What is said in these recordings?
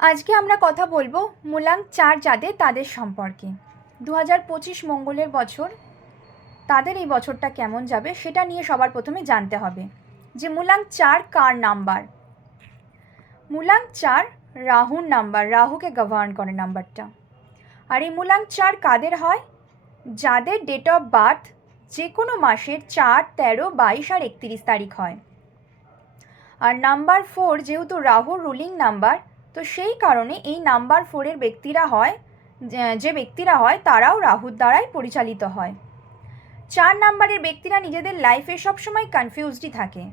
আজকে আমরা কথা বলবো মূলাঙ্ক 4 যাদের তাদের সম্পর্কে। 2025 মঙ্গলের বছর, তাদের এই বছরটা কেমন যাবে সেটা নিয়ে সবার প্রথমে জানতে হবে যে মূলাঙ্ক 4 কার নাম্বার। মূলাঙ্ক 4 রাহুর নাম্বার, রাহুকে গভর্ন করে নাম্বারটা। আর এই মূলাঙ্ক 4 কাদের হয়? যাদের ডেট অফ বার্থ যে কোনো মাসের 4, 13, 22 আর 31 তারিখ হয়। আর নাম্বার 4 যেহেতু রাহুর রুলিং নাম্বার, তো সেই কারণে এই নাম্বার 4-এর ব্যক্তিরা হয়, যে ব্যক্তিরা হয় তারাও রাহুর দ্বারাই পরিচালিত হয়। 4 নাম্বারের ব্যক্তিরা নিজেদের লাইফে সবসময় কনফিউজডই থাকে।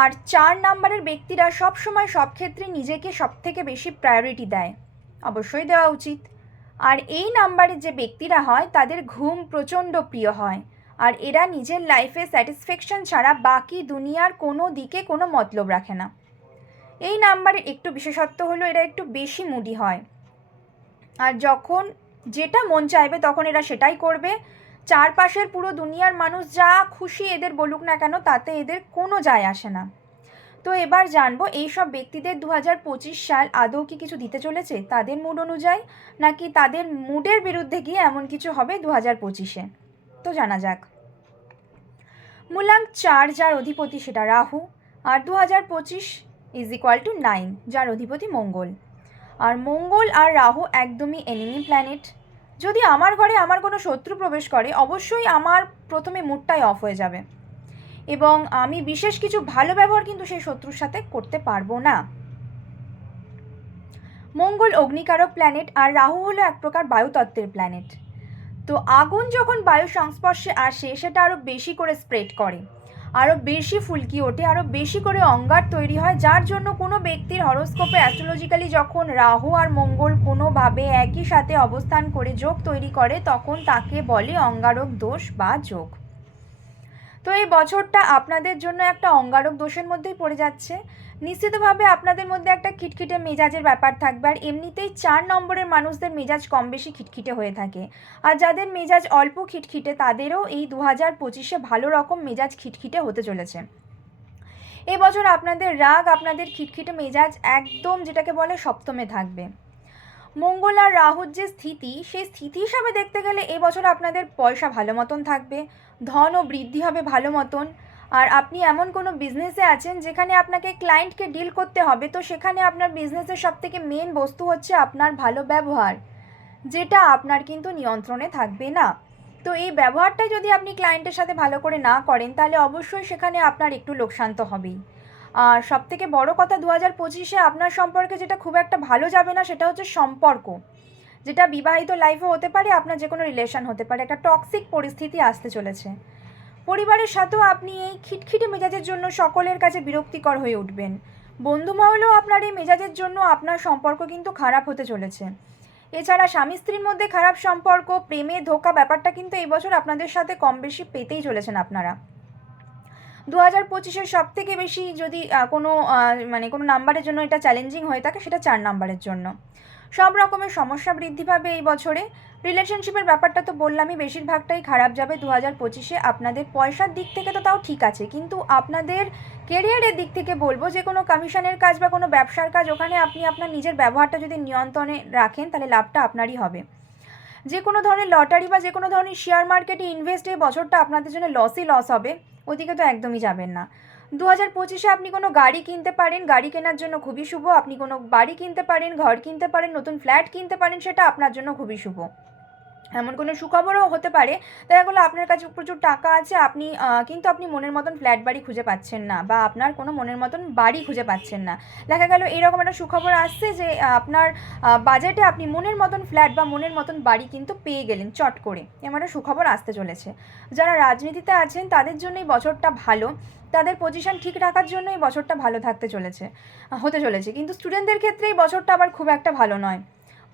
আর 4 নাম্বারের ব্যক্তিরা সবসময় সব ক্ষেত্রে নিজেকে সবথেকে বেশি প্রায়োরিটি দেয়, অবশ্যই দেওয়া উচিত। আর এই নাম্বারের যে ব্যক্তিরা হয় তাদের ঘুম প্রচণ্ড প্রিয় হয়, আর এরা নিজের লাইফে স্যাটিসফ্যাকশন ছাড়া বাকি দুনিয়ার কোনো দিকে কোনো মতলব রাখে না। এই নাম্বারের একটু বিশেষত্ব হলো এরা একটু বেশি মুডি হয়, আর যখন যেটা মন চাইবে তখন এরা সেটাই করবে। চারপাশের পুরো দুনিয়ার মানুষ যা খুশি এদের বলুক না কেন তাতে এদের কোনো যায় আসে না। তো এবার জানবো এই সব ব্যক্তিদের 2025 সাল আদৌ কি কিছু দিতে চলেছে তাদের মুড অনুযায়ী, নাকি তাদের মুডের বিরুদ্ধে গিয়ে এমন কিছু হবে 2025-এ। তো জানা যাক। মূলাঙ্ক 4 যার অধিপতি সেটা রাহু, আর 2025 = 9 যার অধিপতি মঙ্গল। আর মঙ্গল আর রাহু একদমই এনিমি প্ল্যানেট। যদি আমার ঘরে আমার কোনো শত্রু প্রবেশ করে অবশ্যই আমার প্রথমে মুডটাই অফ হয়ে যাবে, এবং আমি বিশেষ কিছু ভালো ব্যবহার কিন্তু সেই শত্রুর সাথে করতে পারবো না। মঙ্গল অগ্নিকারক প্ল্যানেট, আর রাহু হলো এক প্রকার বায়ুতত্ত্বের প্ল্যানেট। তো আগুন যখন বায়ুর সংস্পর্শে আসে সেটা আরও বেশি করে স্প্রেড করে, আরও বেশি ফুলকি ওঠে, আরও বেশি করে অঙ্গার তৈরি হয়, যার জন্য কোনো ব্যক্তির হরোস্কোপে অ্যাস্ট্রোলজিক্যালি যখন রাহু আর মঙ্গল কোনোভাবে একই সাথে অবস্থান করে যোগ তৈরি করে তখন তাকে বলে অঙ্গারক দোষ বা যোগ। তো এই বছরটা আপনাদের জন্য একটা অঙ্গারক দোষের মধ্যেই পড়ে যাচ্ছে। নিশ্চিতভাবে আপনাদের মধ্যে একটা খিটখিটে মেজাজের ব্যাপার থাকবে, আর এমনিতেই 4 নম্বরের মানুষদের মেজাজ কম বেশি খিটখিটে হয়ে থাকে। আর যাদের মেজাজ অল্প খিটখিটে তাদেরও এই 2025-এ ভালো রকম মেজাজ খিটখিটে হতে চলেছে। এবছর আপনাদের রাগ, আপনাদের খিটখিটে মেজাজ একদম যেটাকে বলে সপ্তমে থাকবে। মঙ্গল আর রাহুর যে স্থিতি, সেই স্থিতি হিসাবে দেখতে গেলে এবছর আপনাদের পয়সা ভালো মতন থাকবে, ধন ও বৃদ্ধি হবে ভালো মতন। আর আপনি এমন কোনো বিজনেসে আছেন যেখানে আপনাকে ক্লায়েন্টকে ডিল করতে হবে, তো সেখানে আপনার বিজনেসের সবথেকে মেন বস্তু হচ্ছে আপনার ভালো ব্যবহার, যেটা আপনার কিন্তু নিয়ন্ত্রণে থাকবে না। তো এই ব্যবহারটাই যদি আপনি ক্লায়েন্টের সাথে ভালো করে না করেন তাহলে অবশ্যই সেখানে আপনার একটু লোকসান তো হবেই। আর সবথেকে বড় কথা 2025-এ আপনার সম্পর্কে যেটা খুব একটা ভালো যাবে না সেটা হচ্ছে সম্পর্ক, যেটা বিবাহিত লাইফও হতে পারে, আপনার যে কোনো রিলেশন হতে পারে, একটা টক্সিক পরিস্থিতি আসতে চলেছে। পরিবারের সাথেও আপনি এই খিটখিটে মেজাজের জন্য সকলের কাছে বিরক্তিকর হয়ে উঠবেন। বন্ধু মহলেও আপনার এই মেজাজের জন্য আপনার সম্পর্ক কিন্তু খারাপ হতে চলেছে। এছাড়া স্বামী স্ত্রীর মধ্যে খারাপ সম্পর্ক, প্রেমে ধোঁকা ব্যাপারটা কিন্তু এই বছর আপনাদের সাথে কম বেশি পেতেই চলেছেন আপনারা। 2025-এর সব থেকে বেশি যদি কোনো নাম্বারের জন্য এটা চ্যালেঞ্জিং হয়ে থাকে সেটা 4 নাম্বারের জন্য। সব রকমের সমস্যা বৃদ্ধি পাবে এই বছরে। রিলেশনশিপের ব্যাপারটা তো বললামই বেশিরভাগটাই খারাপ যাবে 2025-এ। আপনাদের পয়সার দিক থেকে তো তাও ঠিক আছে, কিন্তু আপনাদের কেরিয়ারের দিক থেকে বলবো যে কোনো কমিশনের কাজ বা কোনো ব্যবসার কাজ, ওখানে আপনি আপনার নিজের ব্যবহারটা যদি নিয়ন্ত্রণে রাখেন তাহলে লাভটা আপনারই হবে। যে কোনো ধরনের লটারি বা যে কোনো ধরনের শেয়ার মার্কেটে ইনভেস্ট এই বছরটা আপনাদের জন্য লসই লস হবে, ওদিকে তো একদমই যাবেন না। 2025-এ আপনি কোনো গাড়ি কিনতে পারেন, গাড়ি কেনার জন্য খুবই শুভ। আপনি কোনো বাড়ি কিনতে পারেন, ঘর কিনতে পারেন, নতুন ফ্ল্যাট কিনতে পারেন, সেটা আপনার জন্য খুবই শুভ। এমন কোনো সুখবরও হতে পারে, দেখা গেলো আপনার কাছে প্রচুর টাকা আছে, কিন্তু আপনি মনের মতন ফ্ল্যাট বাড়ি খুঁজে পাচ্ছেন না, বা আপনার কোনো মনের মতন বাড়ি খুঁজে পাচ্ছেন না। দেখা গেল এরকম একটা সুখবর আসছে যে আপনার বাজেটে আপনি মনের মতন ফ্ল্যাট বা মনের মতন বাড়ি কিন্তু পেয়ে গেলেন চট করে, এমন একটা সুখবর আসতে চলেছে। যারা রাজনীতিতে আছেন তাদের জন্য এই বছরটা ভালো, তাদের পজিশন ঠিক রাখার জন্য এই বছরটা ভালো হতে চলেছে। কিন্তু স্টুডেন্টদের ক্ষেত্রে এই বছরটা আবার খুব একটা ভালো নয়।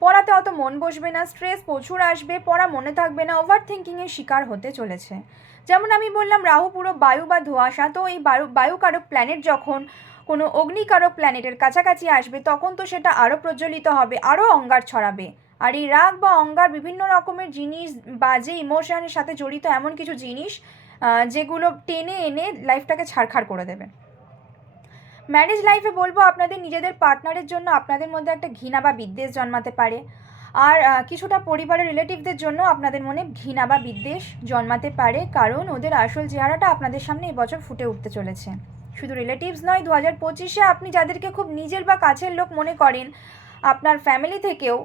পড়াতে অত মন বসবে না, স্ট্রেস প্রচুর আসবে, পড়া মনে থাকবে না, ওভার থিঙ্কিংয়ের শিকার হতে চলেছে। যেমন আমি বললাম রাহু পুরো বায়ু বা ধোঁয়াশা, তো এই বায়ুকারক প্ল্যানেট যখন কোনো অগ্নিকারক প্ল্যানেটের কাছাকাছি আসবে তখন তো সেটা আরও প্রজ্বলিত হবে, আরও অঙ্গার ছড়াবে। আর এই রাগ বা অঙ্গার বিভিন্ন রকমের জিনিস বা যে ইমোশনের সাথে জড়িত এমন কিছু জিনিস যেগুলো টেনে এনে লাইফটাকে ছাড়খাড় করে দেবে। ম্যারেজ লাইফে বলবো আপনাদের নিজেদের পার্টনারের জন্য আপনাদের মধ্যে একটা ঘৃণা বা বিদ্বেষ জন্মাতে পারে। আর কিছুটা পরিবারের রিলেটিভদের জন্য আপনাদের মনে ঘৃণা বা বিদ্বেষ জন্মাতে পারে, কারণ ওদের আসল চেহারাটা আপনাদের সামনে এবছর ফুটে উঠতে চলেছে। শুধু রিলেটিভস নয়, 2025-এ আপনি যাদেরকে খুব নিজের বা কাছের লোক মনে করেন আপনার ফ্যামিলি থেকেও,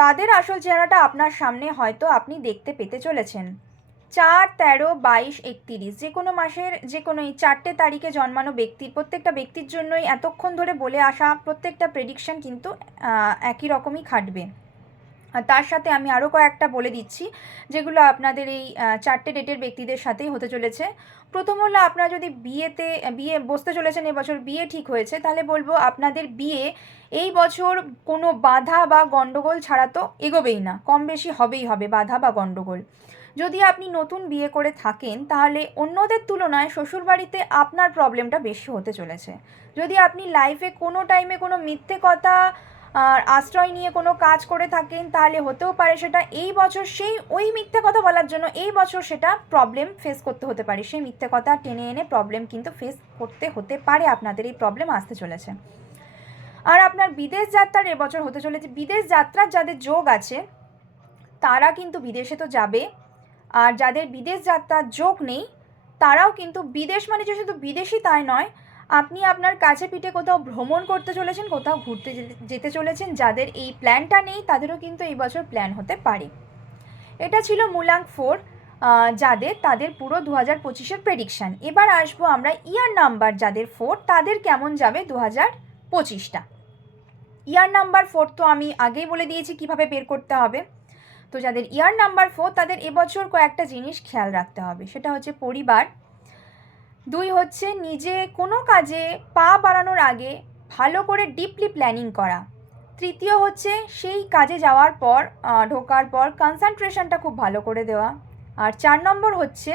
তাদের আসল চেহারাটা আপনার সামনে হয়তো আপনি দেখতে পেতে চলেছেন। 4, 13, 22, 31 যে কোনো মাসের যে কোনো এই 4টে তারিখে জন্মানো ব্যক্তির, প্রত্যেকটা ব্যক্তির জন্যই এতক্ষণ ধরে বলে আসা প্রত্যেকটা প্রেডিকশন কিন্তু একই রকমই খাটবে। আর তার সাথে আমি আরও কয়েকটা বলে দিচ্ছি যেগুলো আপনাদের এই 4টে ডেটের ব্যক্তিদের সাথেই হতে চলেছে। প্রথম হলো, আপনারা যদি বিয়ে বসতে চলেছেন, এবছর বিয়ে ঠিক হয়েছে, তাহলে বলবো আপনাদের বিয়ে এই বছর কোনো বাধা বা গণ্ডগোল ছাড়া তো এগোবেই না, কম বেশি হবেই হবে বাধা বা গণ্ডগোল। যদি আপনি নতুন বিয়ে করে থাকেন তাহলে অন্যদের তুলনায় শ্বশুরবাড়িতে আপনার প্রবলেমটা বেশি হতে চলেছে। যদি আপনি লাইফে কোনো টাইমে কোনো মিথ্যে কথা আর আশ্রয় নিয়ে কোনো কাজ করে থাকেন, তাহলে হতেও পারে সেটা এই বছর সেই ওই মিথ্যে কথা বলার জন্য এই বছর সেটা প্রবলেম ফেস করতে হতে পারে। সেই মিথ্যে কথা টেনে এনে প্রবলেম কিন্তু ফেস করতে হতে পারে, আপনাদের এই প্রবলেম আসতে চলেছে। আর আপনার বিদেশ যাত্রার এবছর হতে চলেছে, বিদেশ যাত্রার যাদের যোগ আছে তারা কিন্তু বিদেশে তো যাবে, আর যাদের বিদেশ যাত্রার যোগ নেই তারাও কিন্তু, বিদেশ মানে যে শুধু বিদেশই তাই নয়, আপনি আপনার কাছে পিঠে কোথাও ভ্রমণ করতে চলেছেন, কোথাও ঘুরতে যেতে চলেছেন, যাদের এই প্ল্যানটা নেই তাদেরও কিন্তু এই বছর প্ল্যান হতে পারে। এটা ছিল মূলাঙ্ক 4, যাদের তাদের পুরো 2025-এর প্রেডিকশান। এবার আসবো আমরা ইয়ার নাম্বার যাদের 4 তাদের কেমন যাবে 2025টা। ইয়ার নাম্বার 4 তো আমি আগেই বলে দিয়েছি কিভাবে বের করতে হবে। তো যাদের ইয়ার নাম্বার 4 তাদের এবছর কয়েকটা জিনিস খেয়াল রাখতে হবে, সেটা হচ্ছে পরিবার, 2 হচ্ছে নিজে কোনো কাজে পা বাড়ানোর আগে ভালো করে ডিপলি প্ল্যানিং করা, 3 হচ্ছে সেই কাজে যাওয়ার পর ঢোকার পর কনসেন্ট্রেশনটা খুব ভালো করে দেওয়া, আর 4 নম্বর হচ্ছে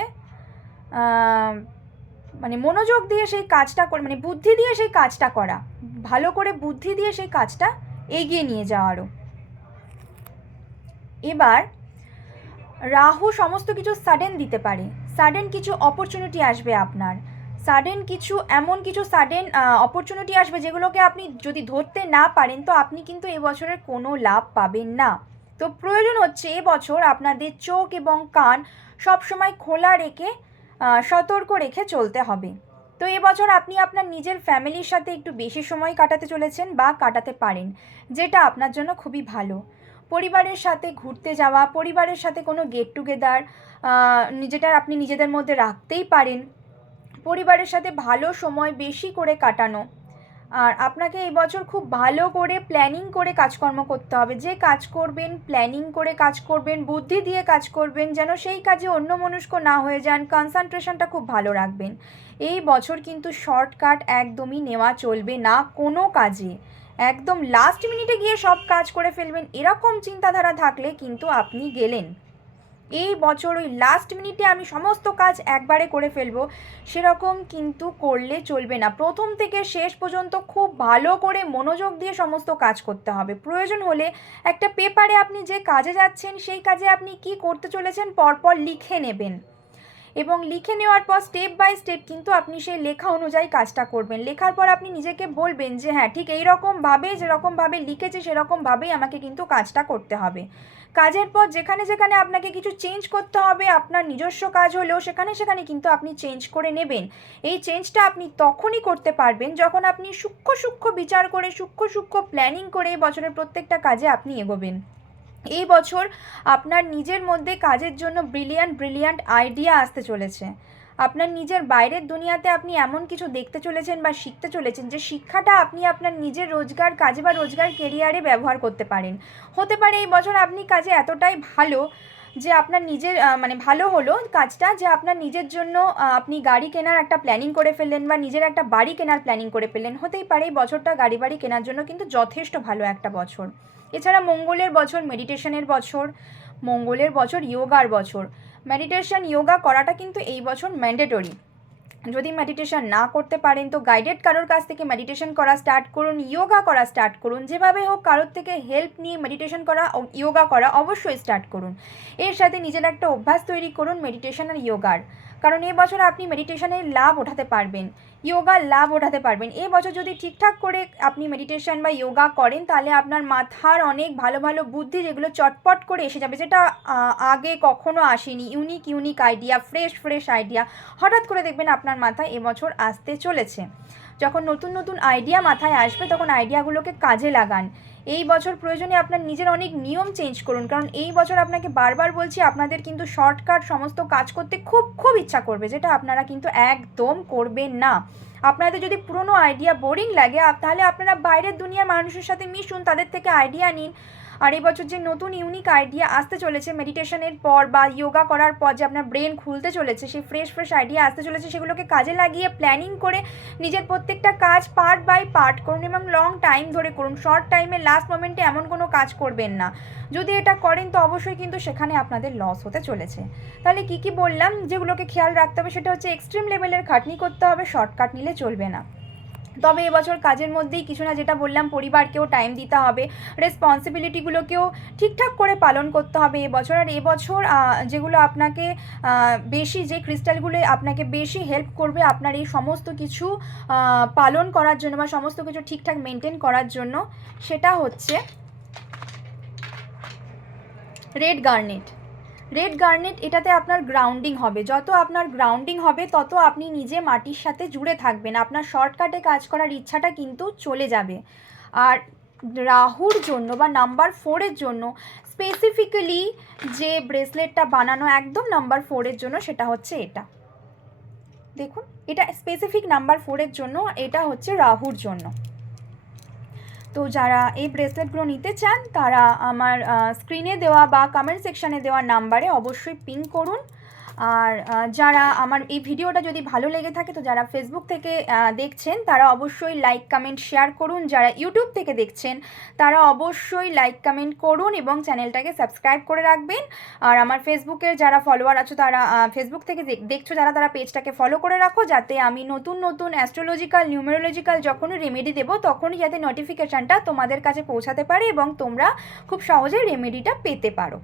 মানে মনোযোগ দিয়ে সেই কাজটা করে, মানে বুদ্ধি দিয়ে সেই কাজটা করা, ভালো করে বুদ্ধি দিয়ে সেই কাজটা এগিয়ে নিয়ে যাওয়ারও। এবার রাহু সমস্ত কিছু সাডেন দিতে পারে, সাডেন কিছু অপরচুনিটি আসবে আপনার, সাডেন কিছু এমন কিছু সাডেন অপরচুনিটি আসবে যেগুলোকে আপনি যদি ধরতে না পারেন তো আপনি কিন্তু এবছরের কোনো লাভ পাবেন না। তো প্রয়োজন হচ্ছে এবছর আপনাদের চোখ এবং কান সবসময় খোলা রেখে সতর্ক রেখে চলতে হবে। তো এবছর আপনি আপনার নিজের ফ্যামিলির সাথে একটু বেশি সময় কাটাতে চলেছেন বা কাটাতে পারেন, যেটা আপনার জন্য খুবই ভালো। পরিবারের সাথে ঘুরতে যাওয়া, পরিবারের সাথে কোনো গেট টুগেদার যেটা আপনি নিজেদের মধ্যে রাখতেই পারেন, পরিবারের সাথে ভালো সময় বেশি করে কাটানো। আর আপনাকে এই বছর খুব ভালো করে প্ল্যানিং করে কাজকর্ম করতে হবে, যে কাজ করবেন প্ল্যানিং করে কাজ করবেন, বুদ্ধি দিয়ে কাজ করবেন, যেন সেই কাজে অন্যমনস্ক না হয়ে যান, কনসেন্ট্রেশনটা খুব ভালো রাখবেন। এই বছর কিন্তু শর্টকাট একদমই নেওয়া চলবে না কোনো কাজে, একদম লাস্ট মিনিটে গিয়ে সব কাজ করে ফেলবেন এরকম চিন্তাধারা থাকলে কিন্তু আপনি গেলেন। এই বছর ওই লাস্ট মিনিটে আমি সমস্ত কাজ একবারে করে ফেলবো সেরকম কিন্তু করলে চলবে না। প্রথম থেকে শেষ পর্যন্ত খুব ভালো করে মনোযোগ দিয়ে সমস্ত কাজ করতে হবে। প্রয়োজন হলে একটা পেপারে আপনি যে কাজে যাচ্ছেন সেই কাজে আপনি কি করতে চলেছেন পরপর লিখে নেবেন, এবং লিখে নেওয়ার পর স্টেপ বাই স্টেপ কিন্তু আপনি সেই লেখা অনুযায়ী কাজটা করবেন। লেখার পর আপনি নিজেকে বলবেন যে হ্যাঁ ঠিক এইরকমভাবে যেরকমভাবে লিখেছে সেরকমভাবেই আমাকে কিন্তু কাজটা করতে হবে। কাজের পর যেখানে যেখানে আপনাকে কিছু চেঞ্জ করতে হবে, আপনার নিজস্ব কাজ হলেও সেখানে সেখানে কিন্তু আপনি চেঞ্জ করে নেবেন। এই চেঞ্জটা আপনি তখনই করতে পারবেন যখন আপনি সূক্ষ্ম সূক্ষ্ম বিচার করে সূক্ষ্ম সূক্ষ্ম প্ল্যানিং করে এই বছরের প্রত্যেকটা কাজে আপনি এগোবেন। এই বছর আপনার নিজের মধ্যে কাজের জন্য ব্রিলিয়ান্ট আইডিয়া আসতে চলেছে। আপনার নিজের বাইরের দুনিয়াতে আপনি এমন কিছু দেখতে চলেছেন বা শিখতে চলেছেন যে শিক্ষাটা আপনি আপনার নিজের রোজগার কাজে বা রোজগার কেরিয়ারে ব্যবহার করতে পারেন। হতে পারে এই বছর আপনি কাজে এতটাই ভালো যে আপনার নিজের মানে ভালো হলো কাজটা যে আপনার নিজের জন্য আপনি গাড়ি কেনার একটা প্ল্যানিং করে ফেললেন বা নিজের একটা বাড়ি কেনার প্ল্যানিং করে ফেললেন। হতেই পারে এই বছরটা গাড়ি বাড়ি কেনার জন্য কিন্তু যথেষ্ট ভালো একটা বছর। এছাড়া মঙ্গলের বছর, মেডিটেশনের বছর, মঙ্গলের বছর, যোগার বছর। মেডিটেশন যোগা করাটা কিন্তু এই বছর ম্যান্ডেটরি। যদি মেডিটেশন না করতে পারেন তো গাইডেড কারোর কাছ থেকে মেডিটেশন করা স্টার্ট করুন, যোগা করা স্টার্ট করুন, যেভাবে হোক কারোর থেকে হেল্প নিয়ে মেডিটেশন করা, যোগা করা অবশ্যই স্টার্ট করুন। এর সাথে নিজের একটা অভ্যাস তৈরি করুন মেডিটেশন আর যোগার, কারণ এই বছর আপনি মেডিটেশনের লাভ ওঠাতে পারবেন। যোগার লাভ ওঠাতে পারবেন। এই বছর যদি ঠিকঠাক করে আপনি মেডিটেশন বা যোগা করেন তাহলে আপনার মাথার অনেক ভালো ভালো বুদ্ধি যেগুলো চটপট করে এসে যাবে, যেটা আগে কখনো আসেনি, ইউনিক আইডিয়া, ফ্রেশ আইডিয়া হঠাৎ করে দেখবেন আপনার মাথায় এবছর আসতে চলেছে। যখন নতুন নতুন আইডিয়া মাথায় আসবে তখন আইডিয়াগুলোকে কাজে লাগান। এই বছর প্রয়োজনে আপনার নিজের অনেক নিয়ম চেঞ্জ করুন, কারণ এই বছর আপনাকে বারবার বলছি আপনাদের কিন্তু শর্টকাট সমস্ত কাজ করতে খুব খুব ইচ্ছা করবে, যেটা আপনারা কিন্তু একদম করবেন না। আপনাদের যদি পুরনো আইডিয়া বোরিং লাগে তাহলে আপনারা বাইরের দুনিয়ার মানুষের সাথে মিশুন, তাদের থেকে আইডিয়া নিন। আর এই বছর যে নতুন ইউনিক আইডিয়া আসতে চলেছে মেডিটেশনের পর বা যোগা করার পর, যে আপনার ব্রেন খুলতে চলেছে, সেই ফ্রেশ আইডিয়া আসতে চলেছে, সেগুলোকে কাজে লাগিয়ে প্ল্যানিং করে নিজের প্রত্যেকটা কাজ পার্ট বাই পার্ট করুন এবং লং টাইম ধরে করুন। শর্ট টাইমে লাস্ট মোমেন্টে এমন কোনো কাজ করবেন না। যদি এটা করেন তো অবশ্যই কিন্তু সেখানে আপনাদের লস হতে চলেছে। তাহলে কি বললাম, যেগুলোকে খেয়াল রাখতে হবে সেটা হচ্ছে এক্সট্রিম লেভেলের খাটনি করতে হবে, শর্টকাট নিলে চলবে না। তবে এবছর কাজের মধ্যেই কিছু না, যেটা বললাম, পরিবারকেও টাইম দিতে হবে, রেসপন্সিবিলিটিগুলোকেও ঠিকঠাক করে পালন করতে হবে এবছর। আর এবছর যেগুলো আপনাকে বেশি, যে ক্রিস্টালগুলো আপনাকে বেশি হেল্প করবে আপনার এই সমস্ত কিছু পালন করার জন্য বা সমস্ত কিছু ঠিকঠাক মেনটেন করার জন্য, সেটা হচ্ছে রেড গার্নেট। এটাতে আপনার গ্রাউন্ডিং হবে, যত আপনার গ্রাউন্ডিং হবে তত আপনি নিজে মাটির সাথে জুড়ে থাকবেন, আপনার শর্টকাটে কাজ করার ইচ্ছাটা কিন্তু চলে যাবে। আর রাহুর জন্য বা নাম্বার 4-এর জন্য স্পেসিফিক্যালি যে ব্রেসলেটটা বানানো একদম নাম্বার 4-এর জন্য, সেটা হচ্ছে এটা। দেখুন, এটা স্পেসিফিক নাম্বার 4-এর জন্য, এটা হচ্ছে রাহুর জন্য। তো যারা এই ব্রেসলেটগুলো নিতে চান তারা আমার স্ক্রিনে দেওয়া বা কমেন্ট সেকশানে দেওয়া নাম্বারে অবশ্যই পিং করুন। আর যারা আমার এই ভিডিওটা যদি ভালো লেগে থাকে, তো যারা ফেসবুক থেকে দেখছেন তারা অবশ্যই লাইক কমেন্ট শেয়ার করুন, যারা ইউটিউব থেকে দেখছেন তারা অবশ্যই লাইক কমেন্ট করুন এবং চ্যানেলটাকে সাবস্ক্রাইব করে রাখবেন। আর আমার ফেসবুকের যারা ফলোয়ার আছো তারা ফেসবুক থেকে দেখছো যারা, তারা পেজটাকে ফলো করে রাখো, যাতে আমি নতুন অ্যাস্ট্রোলজিক্যাল নিউমেরোলজিক্যাল যখনই রেমেডি দেবো তখনই যাতে নোটিফিকেশানটা তোমাদের কাছে পৌঁছাতে পারে এবং তোমরা খুব সহজে রেমেডিটা পেতে পারো।